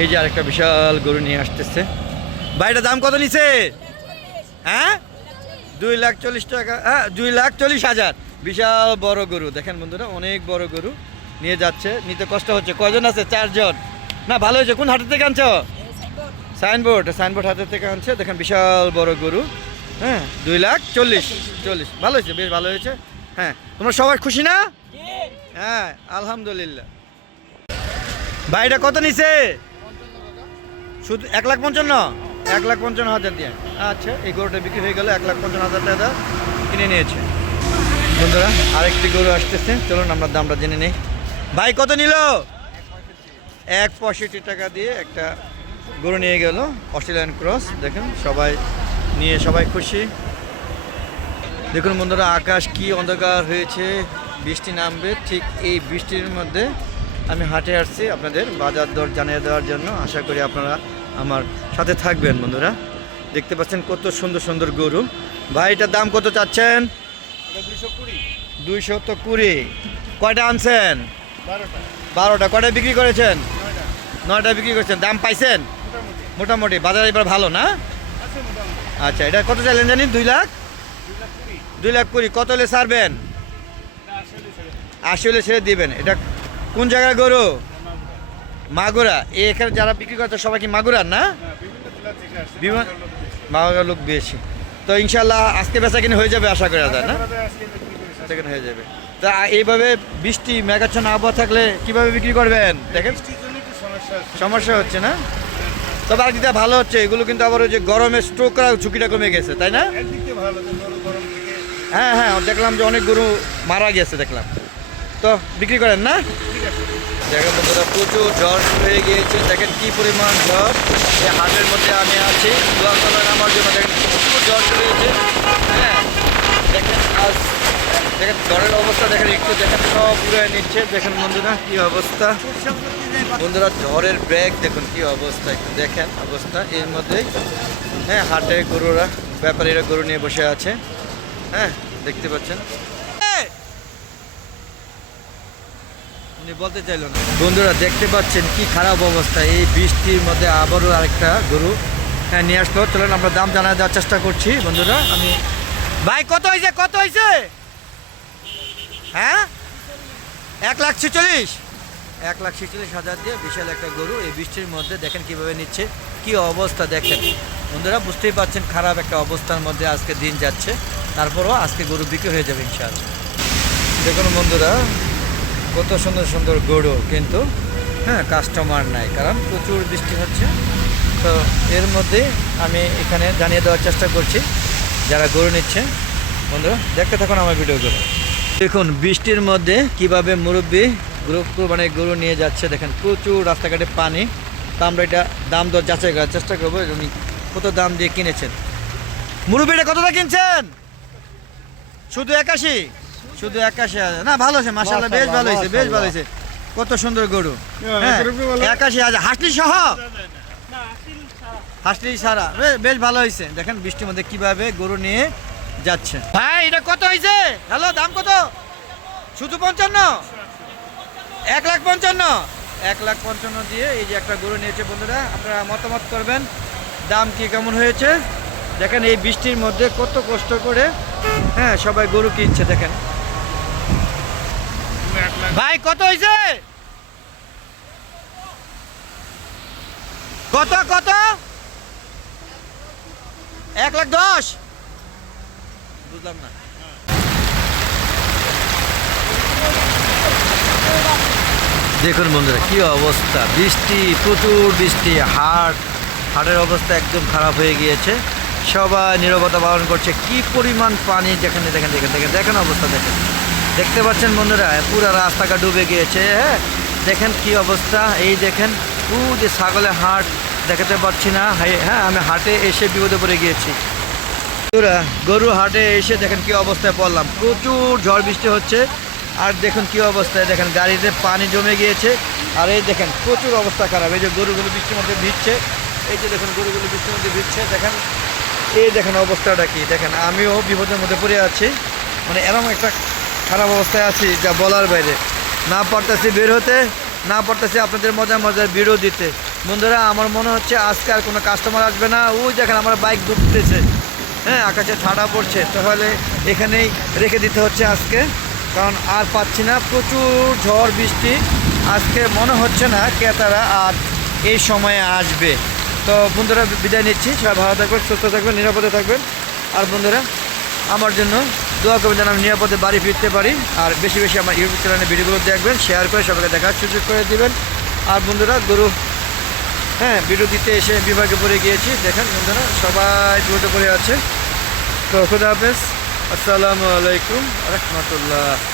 এই যে আরেকটা বিশাল গরু নিয়ে আসতেছে। ভাইটা দাম কত নিছে? হ্যাঁ 2,40,000 টাকা। হ্যাঁ 2,40,000। বিশাল বড় গরু দেখেন বন্ধুরা, অনেক বড় গরু নিয়ে যাচ্ছে। নিতে কষ্ট হচ্ছে। কয়জন আছে? 4 জন। না ভালো হয়েছে। কোন হাটের থেকে আনছো? সাইনবোর্ড হাতের থেকে আনছে। দেখেন বিশাল বড় গরু। হ্যাঁ 2,40,000। ভালো হয়েছে, বেশ ভালো হয়েছে। হ্যাঁ তোমরা সবাই খুশি না? হ্যাঁ আলহামদুলিল্লাহ। ভাইটা কত নিছে? শুধু 1,55,000। 1,55,000 দিয়ে। আচ্ছা এই গরুটা বিক্রি হয়ে গেল 1,55,000 টাকা কিনে নিয়েছে। বন্ধুরা আরেকটি গরু আসতেছে, চলুন আমরা দামটা জেনে নিই। ভাই কত নিল? 1,65,000 টাকা দিয়ে একটা গরু নিয়ে গেল, অস্ট্রেলিয়ান ক্রস। দেখেন সবাই নিয়ে সবাই খুশি। দেখুন বন্ধুরা আকাশ কি অন্ধকার হয়েছে, বৃষ্টি নামবে। ঠিক এই বৃষ্টির মধ্যে আমি হাটে আসছি আপনাদের বাজার দর জানিয়ে দেওয়ার জন্য। আশা করি আপনারা আমার সাথে থাকবেন। বন্ধুরা দেখতে পাচ্ছেন কত সুন্দর সুন্দর গরু। ভাই এটার দাম কত চাচ্ছেন? 220। কয়টা আনছেন? 12টা। কয়টা বিক্রি করেছেন? 9টা বিক্রি করেছেন। দাম পাইছেন? মোটামুটি বাজার এবার ভালো না? আচ্ছা এটা কত চাইলেন জানি? 2,20,000। কত হলে ছাড়বেন? 80 হলে ছেড়ে দিবেন। এটা কোন জায়গার গরু? মাগুরা। এখানে যারা বিক্রি করতে সবাই কি মাগুরার না? মাগুরা লোক বেশি। তো ইনশাল্লাহ আজকে বেচা কিনে হয়ে যাবে আশা করা যায় না? সেকেন্ড হয়ে যাবে। তা এইভাবে বৃষ্টি মেঘাচ্ছন্ন আবহাওয়া থাকলে কিভাবে বিক্রি করবেন? দেখেন সমস্যা হচ্ছে না? তবে আরেকদিকে ভালো হচ্ছে, এগুলো কিন্তু আবার ওই যে গরমে স্ট্রোক করার ঝুঁকিটা কমে গেছে, তাই না? হ্যাঁ হ্যাঁ দেখলাম যে অনেক গরু মারা গেছে দেখলাম। তো বিক্রি করেন না? দেখেন বন্ধুরা প্রচুর ঝড় হয়ে গিয়েছে। দেখেন কি পরিমাণ ঝড়। এই হাটের মধ্যে আমি আছি, দোয়া করবেন আমার জন্য। দেখেন প্রচুর ঝড় হয়েছে। হ্যাঁ দেখেন আজ দেখেন ঝড়ের অবস্থা দেখেন, একটু দেখেন সব উড়ে নিচ্ছে। দেখেন বন্ধুরা কি অবস্থা। বন্ধুরা ঝড়ের ব্রেক দেখুন কি অবস্থা, একটু দেখেন অবস্থা। এর মধ্যেই হ্যাঁ হাটে গরুরা ব্যাপারীরা গরু নিয়ে বসে আছে। হ্যাঁ দেখতে পাচ্ছেন। উনি বলতে চাইল না। বন্ধুরা দেখতে পাচ্ছেন কি খারাপ অবস্থা। এই বৃষ্টির মধ্যে আবারও আরেকটা গরু হ্যাঁ নিয়ে আসলো। চলেন আমরা দাম জানা দেওয়ার চেষ্টা করছি। বন্ধুরা আমি ভাই কত হয়েছে? কত হয়েছে? হ্যাঁ 1,46,000। 1,46,000 দিয়ে বিশাল একটা গরু এই বৃষ্টির মধ্যে দেখেন কিভাবে নিচ্ছে, কি অবস্থা দেখেন। বন্ধুরা বুঝতেই পারছেন খারাপ একটা অবস্থার মধ্যে আজকে দিন যাচ্ছে। তারপরও আজকে গরু বিক্রি হয়ে যাবে ইনশাআল্লাহ। দেখুন বন্ধুরা কত সুন্দর সুন্দর গরু, কিন্তু হ্যাঁ কাস্টমার নাই, কারণ প্রচুর বৃষ্টি হচ্ছে। তো এর মধ্যে আমি এখানে জানিয়ে দেওয়ার চেষ্টা করছি যারা গরু নিচ্ছে। বন্ধুরা দেখতে থাকুন আমার ভিডিওগুলো। দেখুন বৃষ্টির মধ্যে কিভাবে মুরব্বী মানে গরু নিয়ে যাচ্ছে। দেখেন প্রচুর রাস্তাঘাটে পানি। তো আমরা এটা দাম দর যাচাই করার চেষ্টা করবো উনি কত দাম দিয়ে কিনেছেন। মুরব্বী এটা কতটা কিনছেন? শুধু 81। শুধু 81,000 না? ভালো আছে মাশাআল্লাহ, বেশ ভালো হয়েছে, বেশ ভালো হয়েছে। কত সুন্দর গরু। হ্যাঁ 81,000 হাসলি সহ? হাসলি সারা বেশ ভালো হয়েছে। দেখেন বৃষ্টির মধ্যে কিভাবে গরু নিয়ে যাচ্ছে। ভাই এটা কত হয়েছে? হ্যালো দাম কত? শুধু 55? 1,55,000। 1,55,000 দিয়ে এই যে একটা গরু নিয়েছে। বন্ধুরা আপনারা মতামত করবেন দাম কি কেমন হয়েছে। দেখেন এই বৃষ্টির মধ্যে কত কষ্ট করে হ্যাঁ সবাই গরু কিনছে। দেখেন ভাই কত হয়েছে? কত কত? 1,10,000? বুঝলাম না। দেখুন বন্ধুরা কি অবস্থা, বৃষ্টি প্রচুর বৃষ্টি। হাটের অবস্থা একদম খারাপ হয়ে গিয়েছে। সবাই নীরবতা পালন করছে। কি পরিমাণ পানি যেখানে দেখেন দেখেন দেখেন দেখেন অবস্থা দেখেন। দেখতে পাচ্ছেন বন্ধুরা পুরো রাস্তাটা ডুবে গিয়েছে। হ্যাঁ দেখেন কি অবস্থা। এই দেখেন যে ছাগলের হাট দেখাতে পাচ্ছি না। হ্যাঁ আমি হাটে এসে বিপদে পড়ে গিয়েছি। গরু হাটে এসে দেখেন কি অবস্থায় পড়লাম। প্রচুর ঝড় বৃষ্টি হচ্ছে। আর দেখুন কি অবস্থায়, দেখেন গাড়িতে পানি জমে গিয়েছে। আর এই দেখেন প্রচুর অবস্থা খারাপ। এই যে গরুগুলো বৃষ্টির মধ্যে ভিজছে। এই যে দেখুন গরুগুলো বৃষ্টির মধ্যে ভিজছে। দেখেন এই দেখেন অবস্থাটা কি। দেখেন আমিও বিপদের মধ্যে পড়ে আছি, মানে এরকম একটা খারাপ অবস্থায় আছি যা বলার বাইরে। না পারতেছি বের হতে, না পারতেছি আপনাদের মজার মজার ভিডিও দিতে। বন্ধুরা আমার মনে হচ্ছে আজকে আর কোনো কাস্টমার আসবে না। ওই দেখেন আমার বাইক ডুবতেছে, হ্যাঁ আকাশে ঠাডা পড়ছে, তাহলে এখানেই রেখে দিতে হচ্ছে আজকে, কারণ আর পাচ্ছি না, প্রচুর ঝড় বৃষ্টি। আজকে মনে হচ্ছে না ক্রেতারা আর এই সময়ে আসবে। তো বন্ধুরা বিদায় নিচ্ছি, সবাই ভালো থাকবেন, সুস্থ থাকবেন, নিরাপদে থাকবেন। আর বন্ধুরা আমার জন্য দোয়া করবেন যেন আমি নিরাপদে বাড়ি ফিরতে পারি। আর বেশি বেশি আমার ইউটিউব চ্যানেলে ভিডিওগুলো দেখবেন, শেয়ার করে সবাইকে দেখার সুযোগ করে দিবেন। আর বন্ধুরা গরু, হ্যাঁ ভিডিও দিতে এসে বিভাগে পড়ে গিয়েছি, দেখেন বন্ধুরা সবাই বিপদে পড়ে আছে। তো খুদা হাফেজ, আসসালামু আলাইকুম রহমতুল্লাহ।